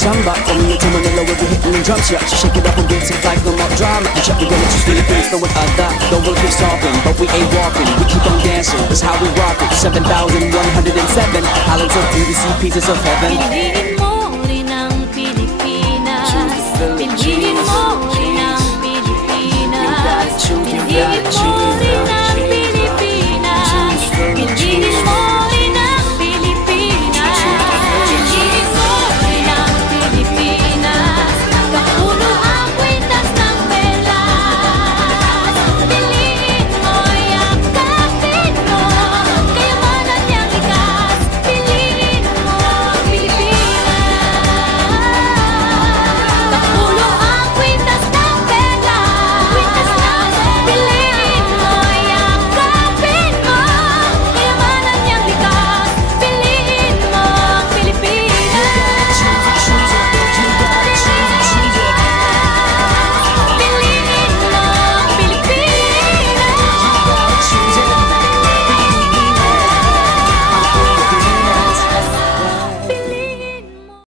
samba. From here to Manila, we'll be hitting the drums, yeah. So shake it up and get it like no more drama. And check, we're gonna just Philippines, no one other. The world keeps talking, but we ain't walking. We keep on dancing, that's how we rock it. 7,107 islands of beauty, see pieces of heaven.